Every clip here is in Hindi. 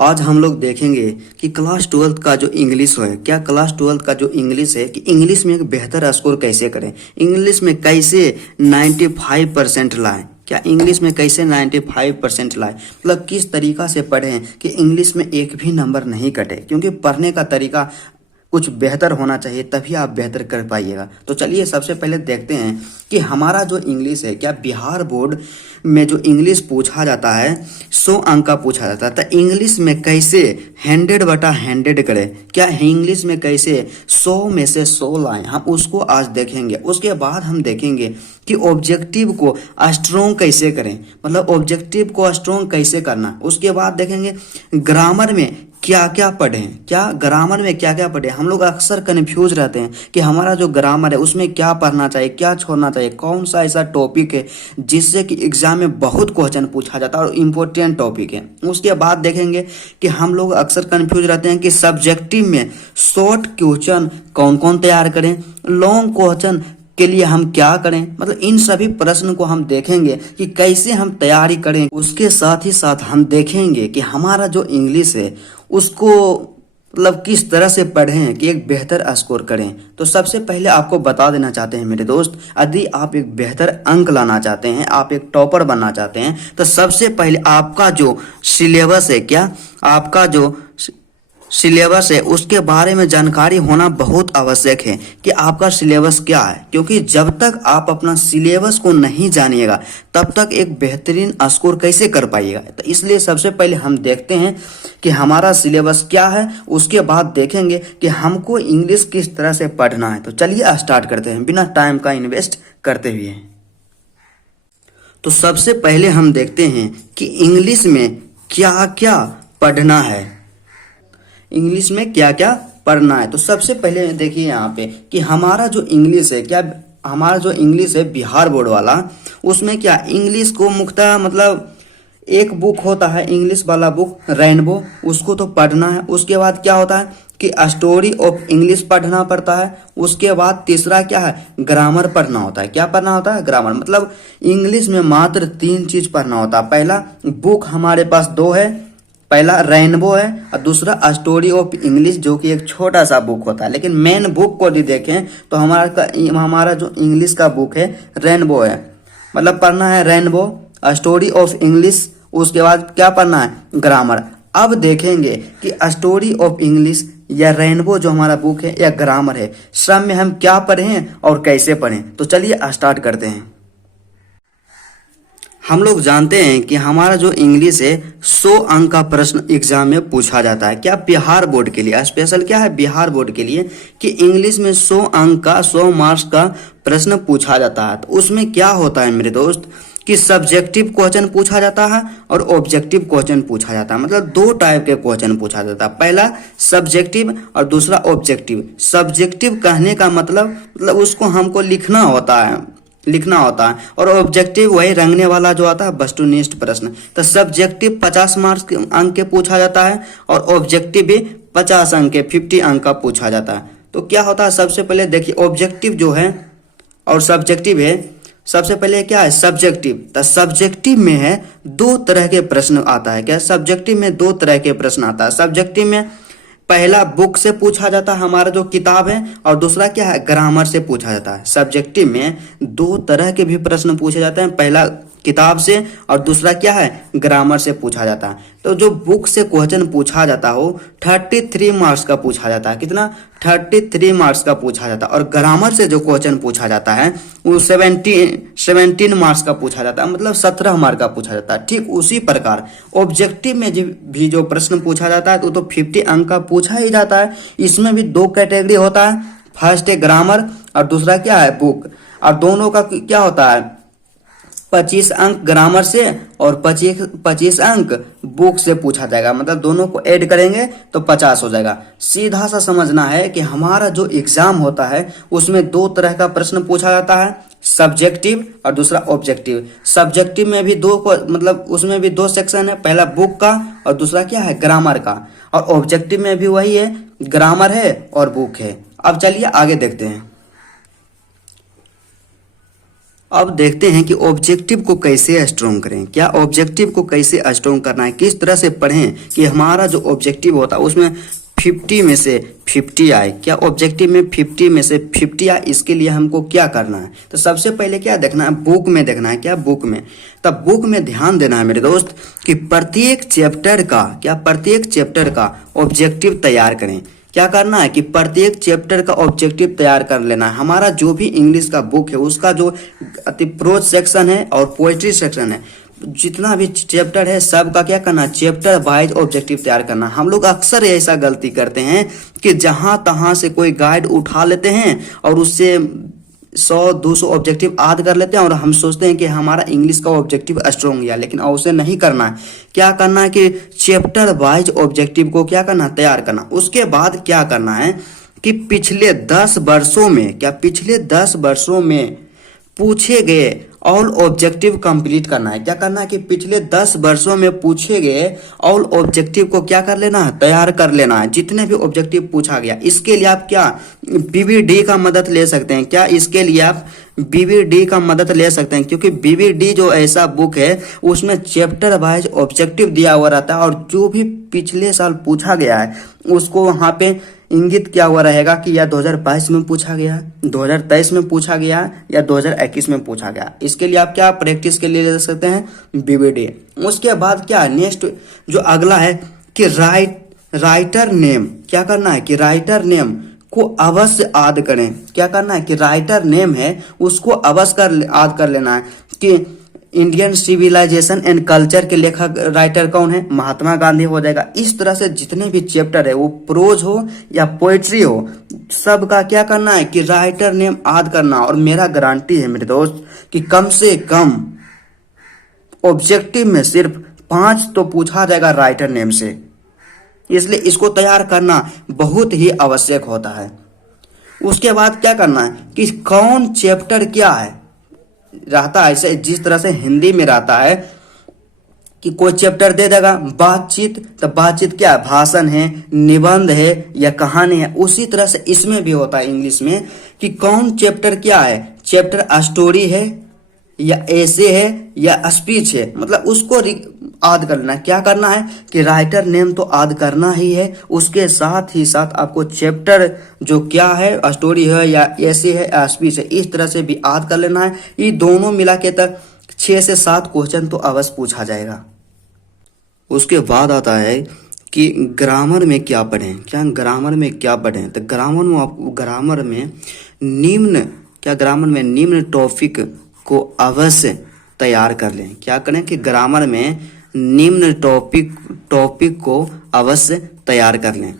आज हम लोग देखेंगे कि क्लास ट्वेल्थ का जो इंग्लिश है, क्या क्लास ट्वेल्थ का जो इंग्लिश है कि इंग्लिश में एक बेहतर स्कोर कैसे करें, इंग्लिश में कैसे 95% लाएं, क्या इंग्लिश में कैसे 95% लाएं, मतलब किस तरीका से पढ़ें कि इंग्लिश में एक भी नंबर नहीं कटे। क्योंकि पढ़ने का तरीका कुछ बेहतर होना चाहिए, तभी आप बेहतर कर पाइएगा। तो चलिए सबसे पहले देखते हैं कि हमारा जो इंग्लिश है, क्या बिहार बोर्ड में जो इंग्लिश पूछा जाता है 100 अंक का पूछा जाता है, तो इंग्लिश में कैसे 100/100 करें, क्या इंग्लिश में कैसे 100 में से 100 लाएं, हम उसको आज देखेंगे। उसके बाद हम देखेंगे कि ऑब्जेक्टिव को स्ट्रॉन्ग कैसे करें, मतलब ऑब्जेक्टिव को स्ट्रॉन्ग कैसे करना। उसके बाद देखेंगे ग्रामर में क्या क्या पढ़ें, क्या ग्रामर में क्या क्या पढ़ें। हम लोग अक्सर कंफ्यूज रहते हैं कि हमारा जो ग्रामर है उसमें क्या पढ़ना चाहिए, क्या छोड़ना चाहिए, कौन सा ऐसा टॉपिक है जिससे कि एग्जाम में बहुत क्वेश्चन पूछा जाता है और इम्पोर्टेंट टॉपिक है। उसके बाद देखेंगे कि हम लोग अक्सर कंफ्यूज रहते हैं कि सब्जेक्टिव में शॉर्ट क्वेश्चन कौन कौन तैयार करें, लॉन्ग क्वेश्चन के लिए हम क्या करें, मतलब इन सभी प्रश्न को हम देखेंगे कि कैसे हम तैयारी करें। उसके साथ ही साथ हम देखेंगे कि हमारा जो इंग्लिश है उसको मतलब किस तरह से पढ़ें कि एक बेहतर स्कोर करें। तो सबसे पहले आपको बता देना चाहते हैं मेरे दोस्त, यदि आप एक बेहतर अंक लाना चाहते हैं, आप एक टॉपर बनना चाहते हैं, तो सबसे पहले आपका जो सिलेबस है, क्या आपका जो सिलेबस है उसके बारे में जानकारी होना बहुत आवश्यक है कि आपका सिलेबस क्या है। क्योंकि जब तक आप अपना सिलेबस को नहीं जानिएगा तब तक एक बेहतरीन स्कोर कैसे कर पाइएगा। तो इसलिए सबसे पहले हम देखते हैं कि हमारा सिलेबस क्या है, उसके बाद देखेंगे कि हमको इंग्लिश किस तरह से पढ़ना है। तो चलिए स्टार्ट करते हैं बिना टाइम का इन्वेस्ट करते हुए। तो सबसे पहले हम देखते हैं कि इंग्लिश में क्या क्या पढ़ना है, इंग्लिश में क्या क्या पढ़ना है। तो सबसे पहले देखिए यहाँ पे कि हमारा जो इंग्लिश है, क्या हमारा जो इंग्लिश है बिहार बोर्ड वाला, उसमें क्या इंग्लिश को मुख्यतः मतलब एक बुक होता है इंग्लिश वाला बुक रेनबो, उसको तो पढ़ना है। उसके बाद क्या होता है कि स्टोरी ऑफ इंग्लिश पढ़ना पड़ता है। उसके बाद तीसरा क्या है, ग्रामर पढ़ना होता है। क्या पढ़ना होता है, ग्रामर। मतलब इंग्लिश में मात्र 3 चीज पढ़ना होता है। पहला बुक हमारे पास 2 है, पहला रेनबो है और दूसरा स्टोरी ऑफ इंग्लिश, जो कि एक छोटा सा बुक होता है। लेकिन मेन बुक को यदि देखें तो हमारा जो इंग्लिश का बुक है रेनबो है। मतलब पढ़ना है रेनबो, स्टोरी ऑफ इंग्लिश, उसके बाद क्या पढ़ना है, ग्रामर। अब देखेंगे कि स्टोरी ऑफ इंग्लिश या रेनबो जो हमारा बुक है या ग्रामर है, सब में हम क्या पढ़ें और कैसे पढ़ें। तो चलिए स्टार्ट करते हैं। हम लोग जानते हैं कि हमारा जो इंग्लिश है 100 अंक का प्रश्न एग्जाम में पूछा जाता है। क्या बिहार बोर्ड के लिए स्पेशल, क्या है बिहार बोर्ड के लिए कि इंग्लिश में 100 अंक का 100 मार्क्स का प्रश्न पूछा जाता है। तो उसमें क्या होता है मेरे दोस्त कि सब्जेक्टिव क्वेश्चन पूछा जाता है और ऑब्जेक्टिव क्वेश्चन पूछा जाता है। मतलब 2 टाइप के क्वेश्चन पूछा जाता है, पहला सब्जेक्टिव और दूसरा ऑब्जेक्टिव। सब्जेक्टिव कहने का मतलब उसको हमको लिखना होता है और ऑब्जेक्टिव वही रंगने वाला जो आता है वस्तुनिष्ठ प्रश्न। तो सब्जेक्टिव 50 मार्क्स के अंक के पूछा जाता है और ऑब्जेक्टिव भी 50 अंक के 50 अंक का पूछा जाता है। तो क्या होता है, सबसे पहले देखिए ऑब्जेक्टिव जो है और सब्जेक्टिव है। सबसे पहले क्या है सब्जेक्टिव, तो सब्जेक्टिव में है 2 तरह के प्रश्न आता है। क्या सब्जेक्टिव में 2 तरह के प्रश्न आता है। सब्जेक्टिव में पहला बुक से पूछा जाता है, हमारा जो किताब है, और दूसरा क्या है ग्रामर से पूछा जाता है। सब्जेक्टिव में 2 तरह के भी प्रश्न पूछे जाते हैं, पहला किताब से और दूसरा क्या है ग्रामर से पूछा जाता है। तो जो बुक से क्वेश्चन पूछा जाता हो 33 मार्क्स का पूछा जाता है। कितना, 33 मार्क्स का पूछा जाता है। और ग्रामर से जो क्वेश्चन पूछा जाता है वो 17 मार्क्स का पूछा जाता है, मतलब 17 मार्क का पूछा जाता है। ठीक उसी प्रकार ऑब्जेक्टिव में भी जो प्रश्न पूछा जाता है तो 50 अंक का पूछा ही जाता है। इसमें भी 2 कैटेगरी होता है, फर्स्ट है ग्रामर और दूसरा क्या है बुक। और दोनों का क्या होता है 25 अंक ग्रामर से और 25 अंक बुक से पूछा जाएगा। मतलब दोनों को ऐड करेंगे तो 50 हो जाएगा। सीधा सा समझना है कि हमारा जो एग्जाम होता है उसमें 2 तरह का प्रश्न पूछा जाता है, सब्जेक्टिव और दूसरा ऑब्जेक्टिव। सब्जेक्टिव में भी 2 को मतलब उसमें भी 2 सेक्शन है, पहला बुक का और दूसरा क्या है ग्रामर का। और ऑब्जेक्टिव में भी वही है, ग्रामर है और बुक है। अब चलिए आगे देखते हैं। अब देखते हैं कि ऑब्जेक्टिव को कैसे स्ट्रॉन्ग करें, क्या ऑब्जेक्टिव को कैसे स्ट्रॉन्ग करना है, किस तरह से पढ़ें कि हमारा जो ऑब्जेक्टिव होता है उसमें 50 में से 50 आए। क्या ऑब्जेक्टिव में 50 में से 50 आए, इसके लिए हमको क्या करना है? तो सबसे पहले क्या देखना है, बुक में देखना है। क्या बुक में? तब बुक में ध्यान देना है मेरे दोस्त कि प्रत्येक चैप्टर का ऑब्जेक्टिव तैयार करें। क्या करना है कि प्रत्येक चैप्टर का ऑब्जेक्टिव तैयार कर लेना है। हमारा जो भी इंग्लिश का बुक है उसका जो प्रोज सेक्शन है और पोएट्री सेक्शन है, जितना भी चैप्टर है सबका क्या करना, चैप्टर वाइज ऑब्जेक्टिव तैयार करना। हम लोग अक्सर ऐसा गलती करते हैं कि जहां तहां से कोई गाइड उठा लेते हैं और उससे 100-200 ऑब्जेक्टिव ऐड कर लेते हैं और हम सोचते हैं कि हमारा इंग्लिश का ऑब्जेक्टिव स्ट्रॉन्ग गया, लेकिन ऐसे नहीं करना है। क्या करना है कि चैप्टर वाइज ऑब्जेक्टिव को क्या करना, तैयार करना। उसके बाद क्या करना है कि पिछले 10 वर्षों में पूछे गए ऑल ऑब्जेक्टिव कंप्लीट करना है। क्या करना है कि पिछले 10 वर्षों में पूछे गए ऑल ऑब्जेक्टिव को क्या कर लेना है, तैयार कर लेना है। जितने भी ऑब्जेक्टिव पूछा गया, इसके लिए आप क्या बीबीडी का मदद ले सकते हैं। क्या इसके लिए आप बीबीडी का मदद ले सकते हैं, क्योंकि बीबीडी जो ऐसा बुक है उसमें चैप्टर वाइज ऑब्जेक्टिव दिया हुआ रहता है और जो भी पिछले साल पूछा गया है उसको वहां पे इंगित किया हुआ रहेगा कि या 2022 में पूछा गया, 2023 में पूछा गया या 2021 में पूछा गया। इसके लिए आप क्या प्रैक्टिस के लिए ले सकते हैं, बीबीडी। उसके बाद क्या नेक्स्ट जो अगला है कि राइटर नेम। क्या करना है कि राइटर नेम को अवश्य याद करें। क्या करना है कि राइटर नेम है उसको अवश्य याद कर लेना है कि इंडियन सिविलाइजेशन एंड कल्चर के लेखक राइटर कौन है, महात्मा गांधी हो जाएगा। इस तरह से जितने भी चैप्टर है वो प्रोज हो या पोएट्री हो, सबका क्या करना है कि राइटर नेम याद करना। और मेरा गारंटी है मेरे दोस्त कि कम से कम ऑब्जेक्टिव में सिर्फ 5 तो पूछा जाएगा राइटर नेम से, इसलिए इसको तैयार करना बहुत ही आवश्यक होता है। उसके बाद क्या करना है कि कौन चैप्टर क्या है रहता है, ऐसे जिस तरह से हिंदी में रहता है कि कोई चैप्टर दे देगा बातचीत, तो बातचीत क्या है, भाषण है, निबंध है या कहानी है। उसी तरह से इसमें भी होता है इंग्लिश में कि कौन चैप्टर क्या है, चैप्टर स्टोरी है या ऐसे है या स्पीच है, मतलब उसको याद करना। क्या करना है कि राइटर नेम तो याद करना ही है, उसके साथ ही साथ आपको चैप्टर जो क्या है, स्टोरी है या ऐसे है या स्पीच है, इस तरह से भी याद कर लेना है। ये दोनों मिला के तक 6 से 7 क्वेश्चन तो अवश्य पूछा जाएगा। उसके बाद आता है कि ग्रामर में क्या पढ़ें। क्या ग्रामर में क्या पढ़ें, तो ग्रामर में निम्न टॉपिक को अवश्य तैयार कर लें। क्या करें कि ग्रामर में निम्न टॉपिक को अवश्य तैयार कर लें।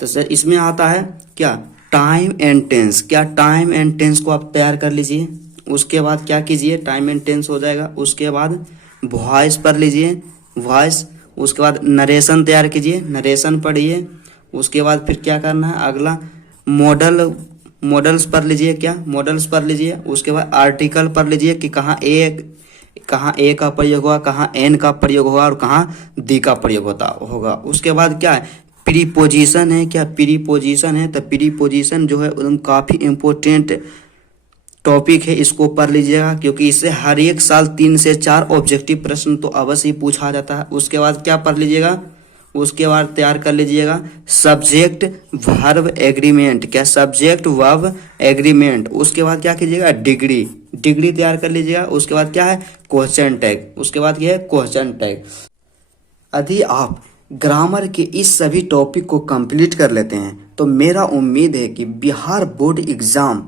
तो सर इसमें आता है क्या, टाइम एंड टेंस। क्या टाइम एंड टेंस को आप तैयार कर लीजिए। उसके बाद क्या कीजिए, टाइम एंड टेंस हो जाएगा। उसके बाद वॉइस पढ़ लीजिए, वॉइस। उसके बाद नरेशन तैयार कीजिए, नरेशन पढ़िए। उसके बाद फिर क्या करना है, अगला मॉडल्स पढ़ लीजिए। क्या मॉडल्स पढ़ लीजिए। उसके बाद आर्टिकल पढ़ लीजिए कि कहाँ ए का प्रयोग हुआ, कहाँ एन का प्रयोग हुआ और कहाँ दी का प्रयोग होगा। उसके बाद क्या है, प्रीपोजिशन है। क्या प्रीपोजिशन है, तो प्रीपोजिशन जो है एकदम काफ़ी इम्पोर्टेंट टॉपिक है, इसको पढ़ लीजिएगा क्योंकि इससे हर एक साल 3 से 4 ऑब्जेक्टिव प्रश्न तो अवश्य ही पूछा जाता है। उसके बाद क्या पढ़ लीजिएगा, उसके बाद तैयार कर लीजिएगा सब्जेक्ट वर्ब एग्रीमेंट। क्या सब्जेक्ट वर्ब एग्रीमेंट। उसके बाद क्या कीजिएगा, डिग्री तैयार कर लीजिएगा। उसके बाद क्या है, क्वेश्चन टैग। उसके बाद क्या है, क्वेश्चन टैग। यदि आप ग्रामर के इस सभी टॉपिक को कंप्लीट कर लेते हैं तो मेरा उम्मीद है कि बिहार बोर्ड एग्जाम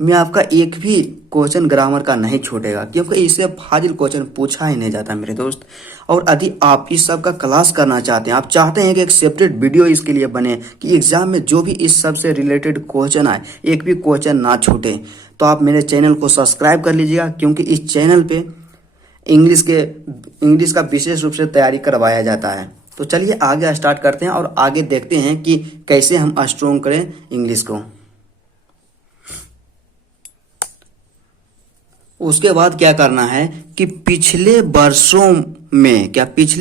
में आपका एक भी क्वेश्चन ग्रामर का नहीं छूटेगा, क्योंकि इससे फाजिल क्वेश्चन पूछा ही नहीं जाता मेरे दोस्त। और यदि आप इस सब का क्लास करना चाहते हैं, आप चाहते हैं कि एक सेपरेट वीडियो इसके लिए बने कि एग्जाम में जो भी इस सब से रिलेटेड क्वेश्चन आए एक भी क्वेश्चन ना छूटे, तो आप मेरे चैनल को सब्सक्राइब कर लीजिएगा, क्योंकि इस चैनल पे इंग्लिश का विशेष रूप से तैयारी करवाया जाता है। तो चलिए आगे स्टार्ट करते हैं और आगे देखते हैं कि कैसे हम स्ट्रॉन्ग करें इंग्लिश को। उसके बाद क्या करना है कि पिछले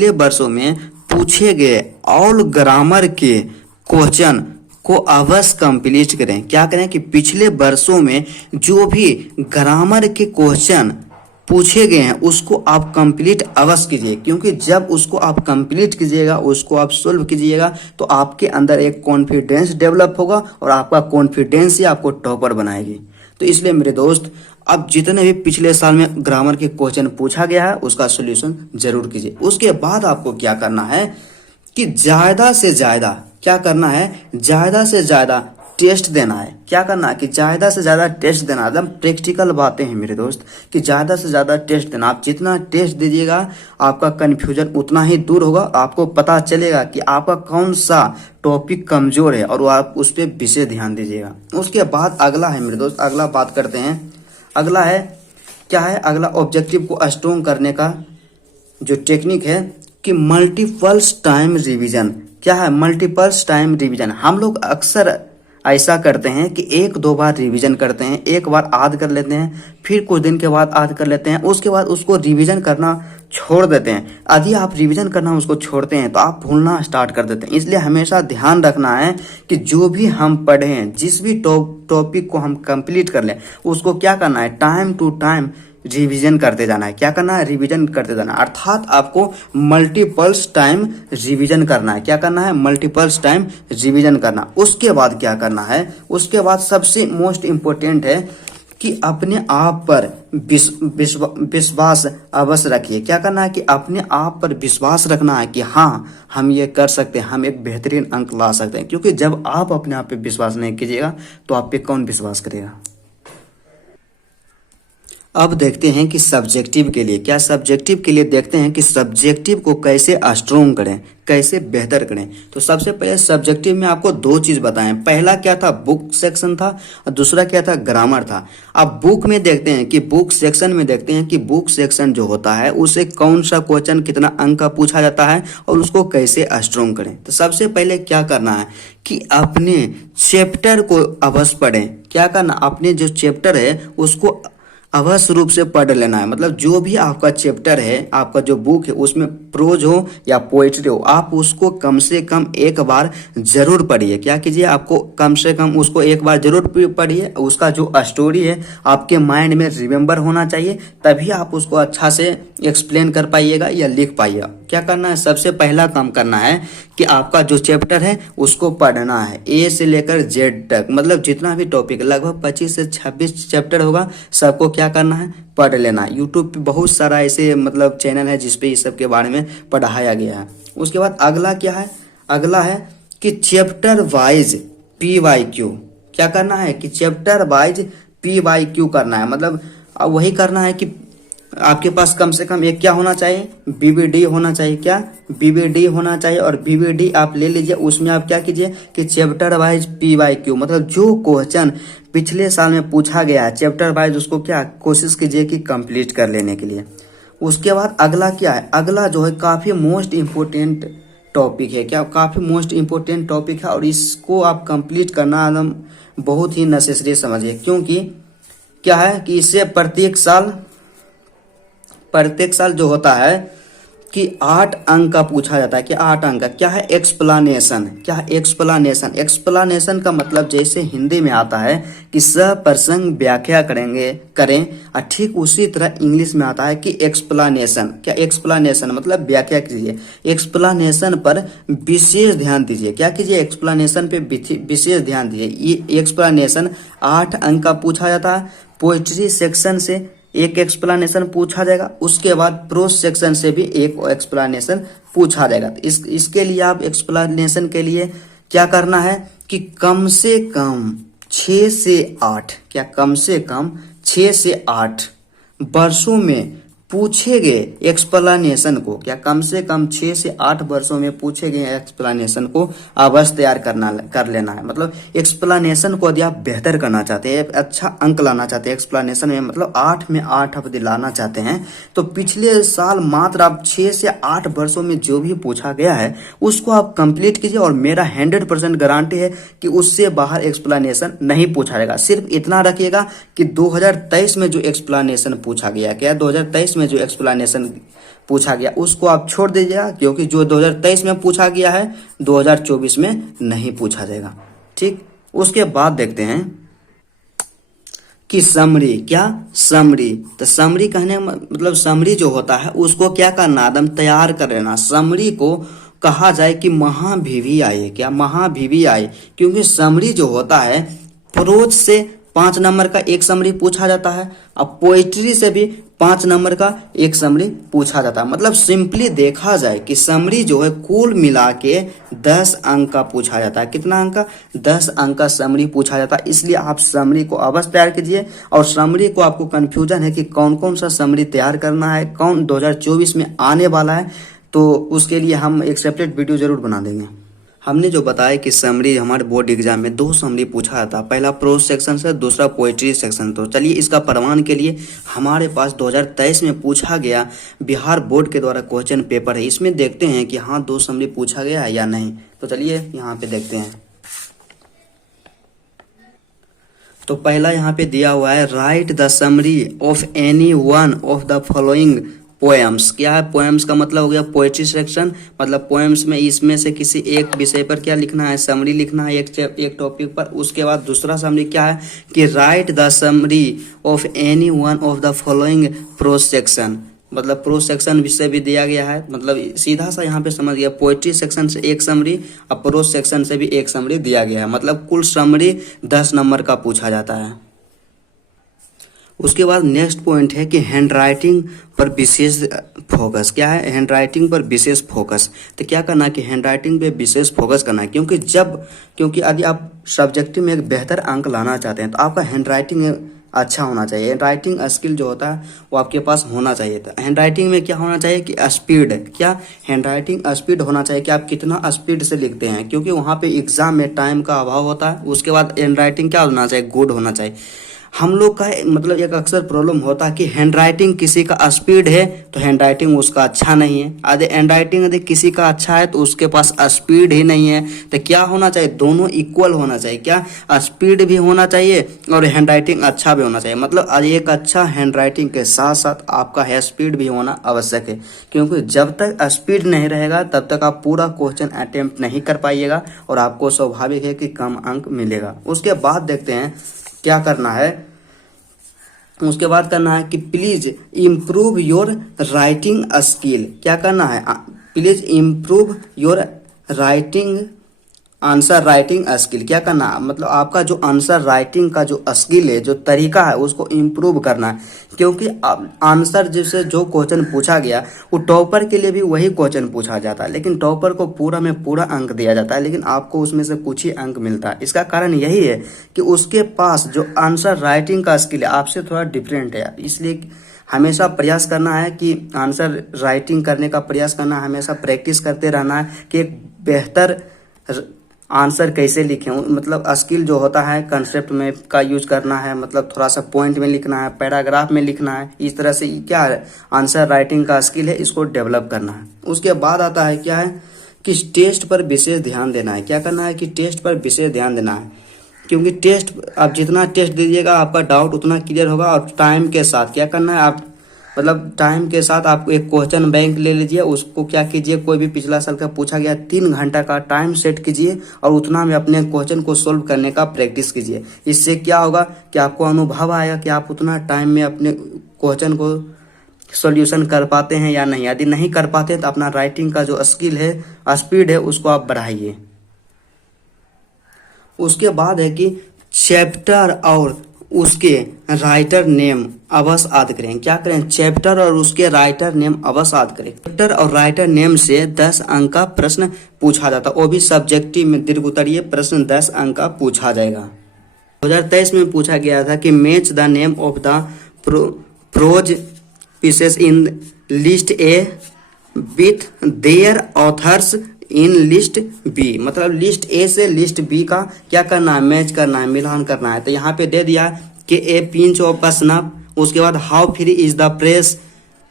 वर्षों में पूछे गए ऑल ग्रामर के क्वेश्चन को अवश्य कंप्लीट करें। क्या करें कि पिछले वर्षों में जो भी ग्रामर के क्वेश्चन पूछे गए हैं उसको आप कंप्लीट अवश्य कीजिए, क्योंकि जब उसको आप कंप्लीट कीजिएगा, उसको आप सोल्व कीजिएगा, तो आपके अंदर एक कॉन्फिडेंस डेवलप होगा और आपका कॉन्फिडेंस ही आपको टॉपर बनाएगी। तो इसलिए मेरे दोस्त, अब जितने भी पिछले साल में ग्रामर के क्वेश्चन पूछा गया है उसका सोल्यूशन जरूर कीजिए। उसके बाद आपको क्या करना है कि ज्यादा से ज्यादा क्या करना है, ज्यादा से ज्यादा टेस्ट देना है। क्या करना है कि ज्यादा से ज्यादा टेस्ट देना, एकदम प्रैक्टिकल बातें हैं मेरे दोस्त, कि ज्यादा से ज्यादा टेस्ट देना। आप जितना टेस्ट दीजिएगा आपका कंफ्यूजन उतना ही दूर होगा, आपको पता चलेगा कि आपका कौन सा टॉपिक कमजोर है और वो आप उस पर विशेष ध्यान दीजिएगा। उसके बाद अगला है मेरे दोस्त, अगला बात करते हैं। अगला है क्या है, अगला ऑब्जेक्टिव को स्ट्रॉन्ग करने का जो टेक्निक है कि मल्टीपल्स टाइम रिवीजन। क्या है मल्टीपल्स टाइम रिवीजन? हम लोग अक्सर ऐसा करते हैं कि एक दो बार रिवीजन करते हैं, एक बार याद कर लेते हैं, फिर कुछ दिन के बाद याद कर लेते हैं, उसके बाद उसको रिवीजन करना छोड़ देते हैं। यदि आप रिवीजन करना उसको छोड़ते हैं तो आप भूलना स्टार्ट कर देते हैं। इसलिए हमेशा ध्यान रखना है कि जो भी हम पढ़े हैं, जिस भी टॉपिक को हम कंप्लीट कर लें, उसको क्या करना है, टाइम टू टाइम रिवीजन करते जाना है। क्या करना है, रिवीजन करते जाना है। अर्थात आपको मल्टीपल्स टाइम रिवीजन करना है। क्या करना है, मल्टीपल्स टाइम रिवीजन करना। उसके बाद क्या करना है, उसके बाद सबसे मोस्ट इम्पोर्टेंट है कि अपने आप पर विश्वास अवश्य रखिए। क्या करना है कि अपने आप पर विश्वास रखना है कि हाँ हम ये कर सकते हैं, हम एक बेहतरीन अंक ला सकते हैं। क्योंकि जब आप अपने आप पे विश्वास नहीं कीजिएगा तो आप पे कौन विश्वास करेगा। अब देखते हैं कि सब्जेक्टिव के लिए क्या, सब्जेक्टिव के लिए देखते हैं कि सब्जेक्टिव को कैसे स्ट्रॉन्ग करें, कैसे बेहतर करें। तो सबसे पहले सब्जेक्टिव में आपको दो चीज बताएं। पहला क्या था, बुक सेक्शन था, और दूसरा क्या था, ग्रामर था। अब बुक में देखते हैं कि बुक सेक्शन में देखते हैं कि बुक सेक्शन जो होता है उसे कौन सा क्वेश्चन कितना अंक का पूछा जाता है और उसको कैसे स्ट्रॉन्ग करें। तो सबसे पहले क्या करना है कि अपने चैप्टर को अवश्य पढ़ें। क्या करना, अपने जो चैप्टर है उसको अवश्य रूप से पढ़ लेना है। मतलब जो भी आपका चैप्टर है, आपका जो बुक है, उसमें प्रोज हो या पोएट्री हो, आप उसको कम से कम एक बार जरूर पढ़िए। क्या कीजिए, आपको कम से कम उसको एक बार जरूर पढ़िए। उसका जो स्टोरी है आपके माइंड में रिमेम्बर होना चाहिए, तभी आप उसको अच्छा से एक्सप्लेन कर पाइएगा या लिख पाइएगा। क्या करना है, सबसे पहला काम करना है कि आपका जो चैप्टर है उसको पढ़ना है, ए से लेकर जेड तक। मतलब जितना भी टॉपिक, लगभग 25 से 26 चैप्टर होगा, सबको क्या करना है, पढ़ लेना है। यूट्यूब पे बहुत सारा ऐसे मतलब चैनल है जिसपे इस सब के बारे में पढ़ाया गया है। उसके बाद अगला क्या है, अगला है कि चैप्टर वाइज PYQ। क्या करना है कि चैप्टर वाइज PYQ करना है। मतलब वही करना है कि आपके पास कम से कम एक क्या होना चाहिए, BBD होना चाहिए। क्या, BBD होना चाहिए। और BBD आप ले लीजिए, उसमें आप क्या कीजिए कि चैप्टर वाइज PYQ, मतलब जो क्वेश्चन पिछले साल में पूछा गया है चैप्टर वाइज, उसको क्या कोशिश कीजिए कि कंप्लीट कर लेने के लिए। उसके बाद अगला क्या है, अगला जो है काफी मोस्ट इम्पोर्टेंट टॉपिक है। क्या, काफी मोस्ट इम्पोर्टेंट टॉपिक है और इसको आप कंप्लीट करना एकदम बहुत ही नेसेसरी समझिए। क्योंकि क्या है कि इससे प्रत्येक साल जो होता है कि 8 अंक का पूछा जाता है। कि 8 अंक का क्या है, एक्सप्लानेशन। क्या है, एक्सप्लानेशन। एक्सप्लानेशन का मतलब जैसे हिंदी में आता है कि सप्रसंग व्याख्या करें, और ठीक उसी तरह इंग्लिश में आता है कि एक्सप्लानेशन। क्या, एक्सप्लानेशन मतलब व्याख्या कीजिए। एक्सप्लानेशन पर विशेष ध्यान दीजिए। क्या कीजिए, एक्सप्लानेशन पे विशेष ध्यान दीजिए। ये एक्सप्लानेशन 8 अंक का पूछा जाता है। पोएट्री सेक्शन से एक एक्सप्लानेशन पूछा जाएगा, उसके बाद प्रोज सेक्शन से भी एक एक्सप्लानेशन पूछा जाएगा। इसके लिए आप एक्सप्लानेशन के लिए क्या करना है कि कम से कम 6 से 8, क्या कम से कम 6 से 8 वर्षों में पूछे गए एक्सप्लानेशन को, क्या कम से कम 6 से 8 वर्षों में पूछे गए एक्सप्लानेशन को अवश्य तैयार कर लेना है। मतलब एक्सप्लानेशन को यदि आप बेहतर करना चाहते हैं, अच्छा अंक लाना चाहते हैं एक्सप्लानेशन में, मतलब 8 में 8 आप दिलाना चाहते हैं, तो पिछले साल मात्र आप 6 से 8 वर्षों में जो भी पूछा गया है उसको आप कंप्लीट कीजिए। और मेरा 100% गारंटी है कि उससे बाहर एक्सप्लानेशन नहीं पूछा जाएगा। सिर्फ इतना रखिएगा कि 2023 में जो एक्सप्लानेशन पूछा गया, क्या 2023 में जो एक्सप्लेनेशन पूछा गया उसको आप छोड़ दीजिएगा, क्योंकि जो 2023 में पूछा गया है 2024 में नहीं पूछा जाएगा। ठीक, उसके बाद देखते हैं कि समरी, क्या समरी, तो समरी कहने मतलब समरी जो होता है उसको क्या करना, एकदम तैयार कर लेना। समरी को कहा जाए कि महाभिवी आए, क्या महाभिवी आए, क्योंकि समरी जो होता है प्रोज से 5 नंबर का एक समरी पूछा जाता है, अब पोइट्री से भी 5 नंबर का एक समरी पूछा जाता है। मतलब सिंपली देखा जाए कि समरी जो है कुल मिला के 10 अंक का पूछा जाता है। कितना अंक का, 10 अंक का समरी पूछा जाता है। इसलिए आप समरी को अवश्य तैयार कीजिए। और समरी को आपको कंफ्यूजन है कि कौन कौन सा समरी तैयार करना है, कौन 2024 में आने वाला है, तो उसके लिए हम एक सेपरेट वीडियो जरूर बना देंगे। हमने जो बताया कि समरी हमारे बोर्ड एग्जाम में 2 समरी पूछा था, पहला प्रोज सेक्शन से, दूसरा पोएट्री सेक्शन। तो चलिए इसका प्रमाण के लिए हमारे पास 2023 में पूछा गया बिहार बोर्ड के द्वारा क्वेश्चन पेपर है, इसमें देखते हैं कि हाँ 2 समरी पूछा गया है या नहीं। तो चलिए यहाँ पे देखते हैं। तो पहला यहाँ पे दिया हुआ है, right the summary of any one of the following poems. क्या है पोएम्स का मतलब हो गया पोएट्री सेक्शन, मतलब पोएम्स में इसमें से किसी एक विषय पर क्या लिखना है, समरी लिखना है एक टॉपिक पर। उसके बाद दूसरा समरी क्या है कि right the summary of any one of the following pros section, मतलब प्रोज सेक्शन विषय भी दिया गया है। मतलब सीधा सा यहाँ पे समझ गया, पोएट्री सेक्शन से एक समरी और प्रोज सेक्शन से भी एक समरी दिया गया है। मतलब कुल समरी 10 नंबर का पूछा जाता है। उसके बाद नेक्स्ट पॉइंट है कि हैंड राइटिंग पर विशेष फोकस। क्या है, हैंड राइटिंग पर विशेष फोकस। तो क्या करना है कि हैंड राइटिंग पे विशेष फोकस करना है, क्योंकि यदि आप सब्जेक्टिव में एक बेहतर अंक लाना चाहते हैं तो आपका हैंड राइटिंग अच्छा होना चाहिए। हैंड राइटिंग स्किल जो होता है वो आपके पास होना चाहिए। तो हैंड राइटिंग में क्या होना चाहिए कि स्पीड, क्या हैंड राइटिंग स्पीड होना चाहिए कि आप कितना स्पीड से लिखते हैं, क्योंकि वहाँ पे एग्जाम में टाइम का अभाव होता है। उसके बाद हैंड राइटिंग क्या होना चाहिए, गुड होना चाहिए। हम लोग का मतलब एक अक्सर प्रॉब्लम होता है कि हैंड राइटिंग किसी का स्पीड है तो हैंड राइटिंग उसका अच्छा नहीं है, यदि हैंड राइटिंग यदि किसी का अच्छा है तो उसके पास स्पीड ही नहीं है। तो क्या होना चाहिए, दोनों इक्वल होना चाहिए। क्या, स्पीड भी होना चाहिए और हैंड राइटिंग अच्छा भी होना चाहिए। मतलब एक अच्छा हैंड राइटिंग के साथ साथ आपका स्पीड भी होना आवश्यक है, क्योंकि जब तक स्पीड नहीं रहेगा तब तक आप पूरा क्वेश्चन अटेम्प्ट नहीं कर पाइएगा और आपको स्वाभाविक है कि कम अंक मिलेगा। उसके बाद देखते हैं क्या करना है। उसके बाद करना है कि please improve your writing skill. क्या करना है, please improve your writing answer writing skill. क्या करना है, मतलब आपका जो आंसर राइटिंग का जो स्किल है, जो तरीका है, उसको इम्प्रूव करना है। क्योंकि आंसर जैसे जो क्वेश्चन पूछा गया वो टॉपर के लिए भी वही क्वेश्चन पूछा जाता है, लेकिन टॉपर को पूरा में पूरा अंक दिया जाता है, लेकिन आपको उसमें से कुछ ही अंक मिलता है। इसका कारण यही है कि उसके पास जो आंसर राइटिंग का स्किल है आपसे थोड़ा डिफरेंट है। इसलिए हमेशा प्रयास करना है कि आंसर राइटिंग करने का प्रयास करना है, हमेशा प्रैक्टिस करते रहना है कि एक बेहतर आंसर कैसे लिखें। मतलब स्किल जो होता है कंसेप्ट में का यूज करना है, मतलब थोड़ा सा पॉइंट में लिखना है, पैराग्राफ में लिखना है, इस तरह से क्या है आंसर राइटिंग का स्किल है, इसको डेवलप करना है। उसके बाद आता है क्या है कि टेस्ट पर विशेष ध्यान देना है। क्या करना है कि टेस्ट पर विशेष ध्यान देना है, क्योंकि टेस्ट आप जितना टेस्ट दीजिएगा आपका डाउट उतना क्लियर होगा। और टाइम के साथ क्या करना है, आप मतलब टाइम के साथ आप एक क्वेश्चन बैंक ले लीजिए, उसको क्या कीजिए, कोई भी पिछला साल का पूछा गया 3 घंटा का टाइम सेट कीजिए और उतना में अपने क्वेश्चन को सोल्व करने का प्रैक्टिस कीजिए। इससे क्या होगा कि आपको अनुभव आएगा कि आप उतना टाइम में अपने क्वेश्चन को सॉल्यूशन कर पाते हैं या नहीं। यदि नहीं कर पाते तो अपना राइटिंग का जो स्किल है, स्पीड है, उसको आप बढ़ाइए। उसके बाद है कि चैप्टर और उसके राइटर नेम अवश्य याद करें। क्या करें, चैप्टर और उसके राइटर नेम अवश्य याद करें। चैप्टर और राइटर नेम से 10 अंक का प्रश्न पूछा जाता है, वो भी सब्जेक्टिव में दीर्घ उत्तरीय प्रश्न 10 अंक का पूछा जाएगा। 2023 में पूछा गया था कि match the name of the prose pieces in list A with their authors in list B. मतलब लिस्ट ए से लिस्ट बी का क्या करना है, मैच करना है, मिलान करना है। तो यहाँ पे दे दिया कि ए पिंच ऑफ स्नफ, उसके बाद how free is the press,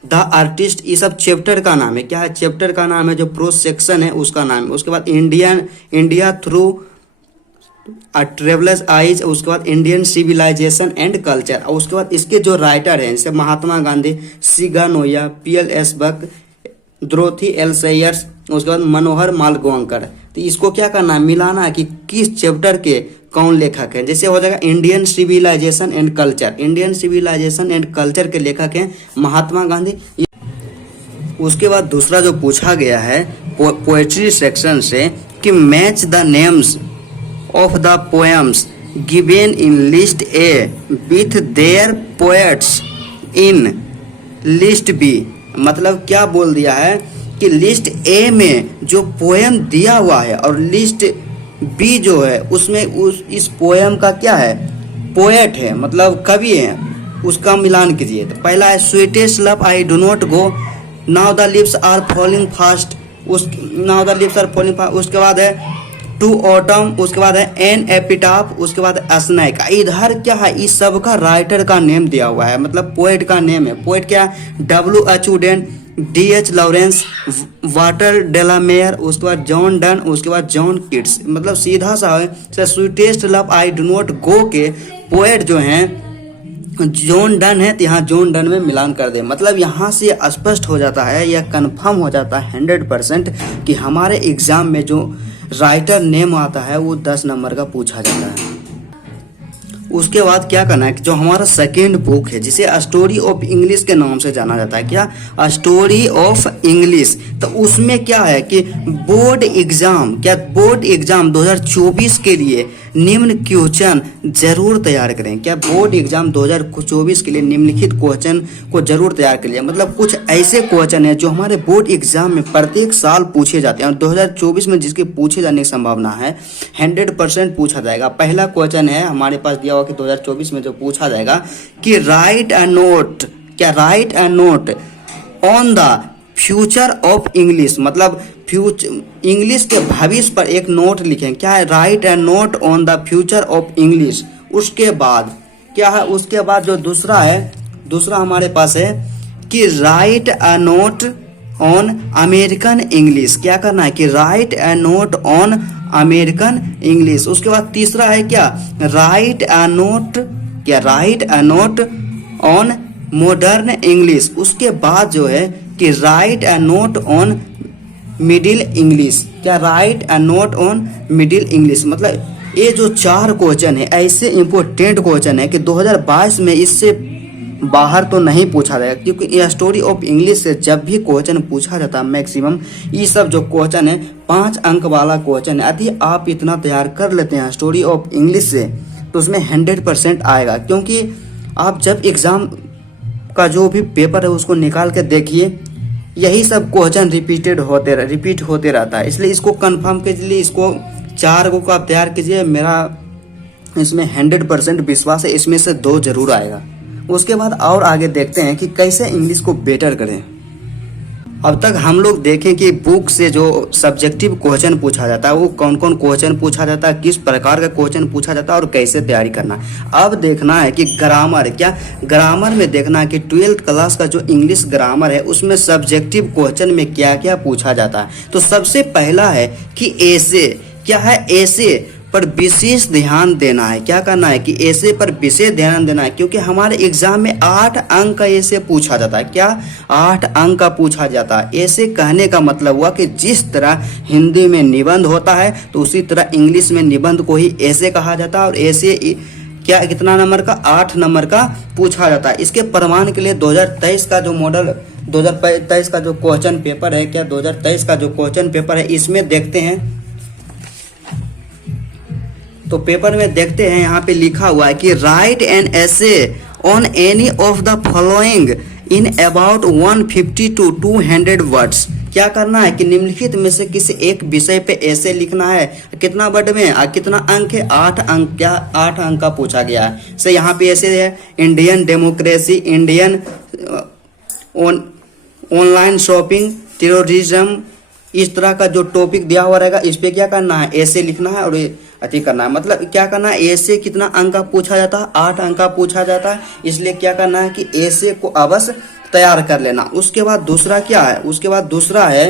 the artist, ये सब चैप्टर का नाम है। क्या है, चैप्टर का नाम है, जो प्रोज सेक्शन है उसका नाम है। उसके बाद India through a travellers eyes, उसके बाद इंडियन सिविलाइजेशन एंड कल्चर, और उसके बाद इसके जो राइटर हैं जैसे महात्मा गांधी, सिगा नोया, PL S Buck, Dorothy L Sayers, उसके बाद मनोहर मालगोंकर। तो इसको क्या करना है, मिलाना है कि किस चैप्टर के कौन लेखक है। जैसे हो जाएगा Indian civilization and culture, Indian civilization and culture के लेखक हैं महात्मा गांधी। उसके बाद दूसरा जो पूछा गया है पोएट्री सेक्शन से कि match the names of the poems given in list A with their poets in list B. मतलब क्या बोल दिया है कि लिस्ट ए में जो पोएम दिया हुआ है और लिस्ट बी जो है उसमें इस पोएम का क्या है, पोएट है, मतलब कवि है, उसका मिलान कीजिए। तो पहला है sweetest love I do not go, now the lips are falling fast, now the lips are falling fast. उसके बाद है टू ऑटम, उसके बाद है एन एपिटाफ, उसके बाद स्नैक। इधर क्या है, इस सब का राइटर का नेम दिया हुआ है, मतलब पोएट का नेम है। पोएट क्या है, W.H. Wooden, D.H. Lawrence, water डेलामेयर, उसके बाद जॉन डन, उसके बाद जॉन किट्स। मतलब सीधा सा है sweetest love I do not गो के पोएट जो हैं जॉन डन है, तो यहाँ जॉन डन में मिलान कर दे। मतलब यहाँ से स्पष्ट हो जाता है या कंफर्म हो जाता है 100% कि हमारे एग्जाम में जो राइटर नेम आता है वो 10 नंबर का पूछा जाता है। उसके बाद क्या करना है कि जो हमारा सेकेंड बुक है जिसे स्टोरी ऑफ इंग्लिश के नाम से जाना जाता है, क्या स्टोरी ऑफ इंग्लिश। तो उसमें क्या है कि बोर्ड एग्जाम 2024 के लिए निम्न क्वेश्चन जरूर तैयार करें। क्या बोर्ड एग्जाम 2024 के लिए निम्नलिखित क्वेश्चन को जरूर तैयार करिए। मतलब कुछ ऐसे क्वेश्चन है जो हमारे बोर्ड एग्जाम में प्रत्येक साल पूछे जाते हैं और 2024 में जिसके पूछे जाने की संभावना है 100% पूछा जाएगा। पहला क्वेश्चन है हमारे पास दिया हुआ कि 2024 में जो पूछा जाएगा कि राइट अ नोट, क्या write a note on the future of English. मतलब फ्यूचर इंग्लिश के भविष्य पर एक नोट लिखें। क्या है, right a note on the future of English. उसके बाद क्या है, उसके बाद जो दूसरा है, दूसरा हमारे पास है कि write a note on American English. क्या करना है कि write a note on American English. उसके बाद तीसरा है क्या, राइट अ नोट, क्या write a note on modern English. उसके बाद जो है कि write a note on middle English. क्या write a note on middle English. मतलब ये जो 4 क्वेश्चन है ऐसे इंपॉर्टेंट क्वेश्चन है कि 2022 में इससे बाहर तो नहीं पूछा जाएगा, क्योंकि ये स्टोरी ऑफ इंग्लिश से जब भी क्वेश्चन पूछा जाता है मैक्सिमम ये सब जो क्वेश्चन है 5 अंक वाला क्वेश्चन है। यदि आप इतना तैयार कर लेते हैं स्टोरी ऑफ इंग्लिश से तो उसमें 100% आएगा। क्योंकि आप जब एग्जाम का जो भी पेपर है उसको निकाल के देखिए, यही सब क्वेश्चन रिपीट होते रहता है। इसलिए इसको कंफर्म कीजिए, इसको 4 को आप तैयार कीजिए। मेरा इसमें 100% विश्वास है इसमें से 2 जरूर आएगा। उसके बाद और आगे देखते हैं कि कैसे इंग्लिश को बेटर करें। अब तक हम लोग देखें कि बुक से जो सब्जेक्टिव क्वेश्चन पूछा जाता है वो कौन कौन क्वेश्चन पूछा जाता है, किस प्रकार का क्वेश्चन पूछा जाता है और कैसे तैयारी करना है। अब देखना है कि ग्रामर, क्या ग्रामर में देखना है कि 12th क्लास का जो इंग्लिश ग्रामर है उसमें सब्जेक्टिव क्वेश्चन में क्या क्या पूछा जाता है। तो सबसे पहला है कि एसे, क्या है, एसे पर विशेष ध्यान देना है। क्या करना है कि ऐसे पर विशेष ध्यान देना है, क्योंकि हमारे एग्जाम में 8 अंक का ऐसे पूछा जाता है। क्या 8 अंक का पूछा जाता है। ऐसे कहने का मतलब हुआ कि जिस तरह हिंदी में निबंध होता है तो उसी तरह इंग्लिश में निबंध को ही ऐसे कहा जाता है और ऐसे क्या कितना नंबर का, 8 नंबर का पूछा जाता है। इसके प्रमाण के लिए 2023 का जो मॉडल 2023 का जो क्वेश्चन पेपर है, क्या 2023 का जो क्वेश्चन पेपर है इसमें देखते हैं। तो पेपर में देखते हैं, यहाँ पे लिखा हुआ है कि right an essay on any of the following in about 150 to 200 words. क्या करना है कि निम्नलिखित में से किसी एक विषय पे ऐसे लिखना है। कितना वर्ड में और कितना अंक है, 8 अंक। क्या 8 अंक का पूछा गया है। से यहाँ पे ऐसे है Indian democracy, Indian online shopping, terrorism, इस तरह का जो टॉपिक दिया हुआ रहेगा इस पे क्या करना है, ऐसे लिखना है और अति करना है। मतलब क्या करना है, ऐसे कितना अंक का पूछा जाता है, 8 अंक का पूछा जाता है। इसलिए क्या करना है कि ऐसे को अवश्य तैयार कर लेना। उसके बाद दूसरा क्या है, उसके बाद दूसरा है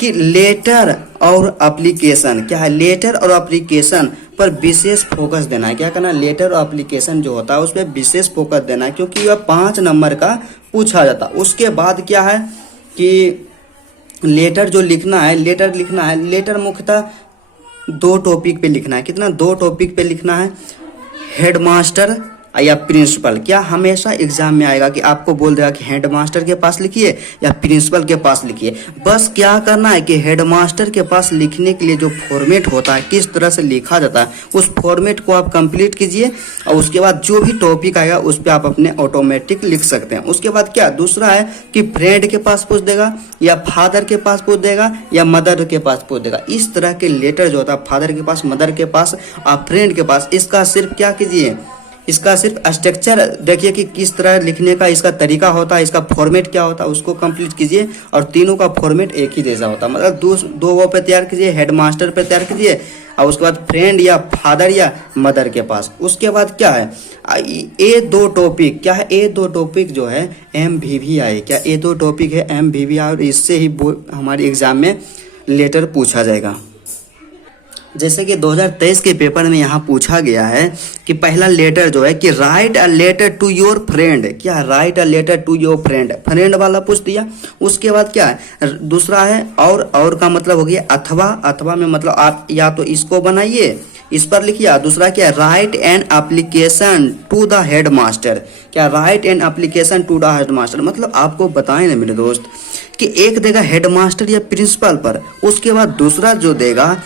कि लेटर और एप्लीकेशन। क्या है, लेटर और एप्लीकेशन पर विशेष फोकस देना है। क्या करना है, लेटर और एप्लीकेशन जो होता है उस पर विशेष फोकस देना है, क्योंकि वह 5 नंबर का पूछा जाता है। उसके बाद क्या है कि लेटर जो लिखना है, लेटर मुख्यतः 2 टॉपिक पे लिखना है। कितना? 2 टॉपिक पे लिखना है, हेडमास्टर या प्रिंसिपल। क्या हमेशा एग्जाम में आएगा कि आपको बोल देगा कि हेडमास्टर के पास लिखिए या प्रिंसिपल के पास लिखिए। बस क्या करना है कि हेडमास्टर के पास लिखने के लिए जो फॉर्मेट होता है, किस तरह से लिखा जाता है, उस फॉर्मेट को आप कंप्लीट कीजिए और उसके बाद जो भी टॉपिक आएगा उस पर आप अपने ऑटोमेटिक लिख सकते हैं। उसके बाद क्या दूसरा है कि फ्रेंड के पास पूछ देगा या फादर के पास पूछ देगा या मदर के पास पूछ देगा। इस तरह के लेटर जो होता है, फादर के पास, मदर के पास और फ्रेंड के पास, इसका सिर्फ क्या कीजिए, इसका सिर्फ स्ट्रक्चर देखिए कि किस तरह लिखने का इसका तरीका होता है, इसका फॉर्मेट क्या होता है, उसको कंप्लीट कीजिए। और तीनों का फॉर्मेट एक ही जैसा होता है, मतलब दो वो पे तैयार कीजिए, हेडमास्टर पे तैयार कीजिए और उसके बाद फ्रेंड या फादर या मदर के पास। उसके बाद क्या है, ये 2 टॉपिक क्या है, ये 2 टॉपिक जो है MVVI, क्या ये 2 टॉपिक है MVVI और इससे ही हमारे एग्जाम में लेटर पूछा जाएगा। जैसे कि 2023 के पेपर में यहाँ पूछा गया है कि पहला लेटर जो है कि write a letter to your friend. क्या? Write a letter to your friend, friend वाला पूछ दिया। उसके बाद क्या है, दूसरा है और का मतलब हो गया अथवा में मतलब आप या तो इसको बनाइए, इस पर लिखिए। दूसरा क्या है, write an application to the headmaster. क्या? Write an application to the headmaster, मतलब आपको बताएं ना मेरे दोस्त कि एक देगा हेडमास्टर या प्रिंसिपल पर, उसके बाद दूसरा जो देगा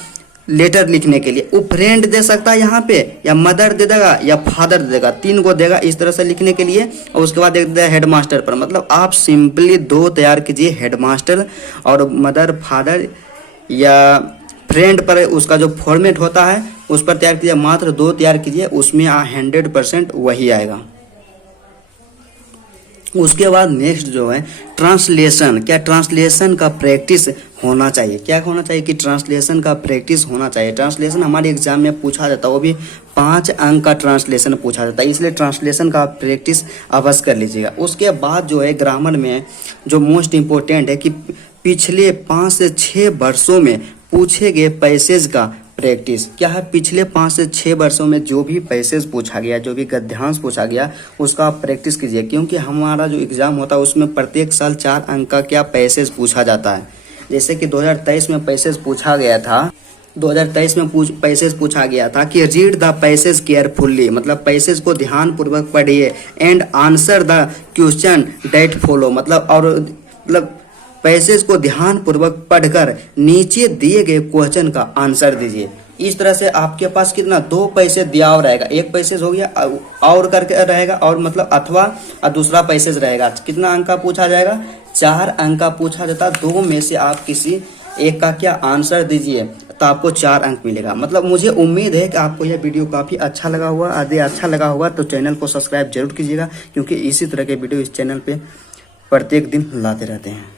लेटर लिखने के लिए वो फ्रेंड दे सकता है यहाँ पे, या मदर दे देगा या फादर दे देगा, 3 को देगा इस तरह से लिखने के लिए। और उसके बाद एक देगा हेडमास्टर पर, मतलब आप सिंपली 2 तैयार कीजिए, हेडमास्टर और मदर, फादर या फ्रेंड पर उसका जो फॉर्मेट होता है उस पर तैयार कीजिए, मात्र 2 तैयार कीजिए, उसमें 100% वही आएगा। उसके बाद नेक्स्ट जो है ट्रांसलेशन। क्या? ट्रांसलेशन का प्रैक्टिस होना चाहिए। क्या होना चाहिए कि ट्रांसलेशन का प्रैक्टिस होना चाहिए। ट्रांसलेशन हमारे एग्जाम में पूछा जाता है, वो भी 5 अंक का ट्रांसलेशन पूछा जाता है, इसलिए ट्रांसलेशन का प्रैक्टिस अवश्य कर लीजिएगा। उसके बाद जो है ग्रामर में जो मोस्ट इम्पोर्टेंट है कि पिछले 5 से 6 वर्षों में पूछे गए पैसेज का प्रैक्टिस। क्या है? पिछले 5 से 6 वर्षों में जो भी पैसेज पूछा गया, जो भी गद्यांश पूछा गया, उसका आप प्रैक्टिस कीजिए, क्योंकि हमारा जो एग्जाम होता है उसमें प्रत्येक साल 4 अंक का क्या पैसेज पूछा जाता है। जैसे कि 2023 में पैसेज पूछा गया था, 2023 में पैसेज पूछा गया था कि रीड द पैसेज केयरफुल्ली, मतलब पैसेज को ध्यान पूर्वक पढ़िए, and answer the question that follow, मतलब पैसेज को ध्यान पूर्वक पढ़कर नीचे दिए गए क्वेश्चन का आंसर दीजिए। इस तरह से आपके पास कितना 2 पैसेज दिया हुआ रहेगा, एक पैसेज हो गया और करके रहेगा और मतलब अथवा और दूसरा पैसेज रहेगा। कितना अंक का पूछा जाएगा? 4 अंक का पूछा जाता है। 2 में से आप किसी एक का क्या आंसर दीजिए तो आपको 4 अंक मिलेगा। मतलब मुझे उम्मीद है कि आपको यह वीडियो काफ़ी अच्छा लगा होगा तो चैनल को सब्सक्राइब जरूर कीजिएगा, क्योंकि इसी तरह के वीडियो इस चैनल पे प्रत्येक दिन लाते रहते हैं।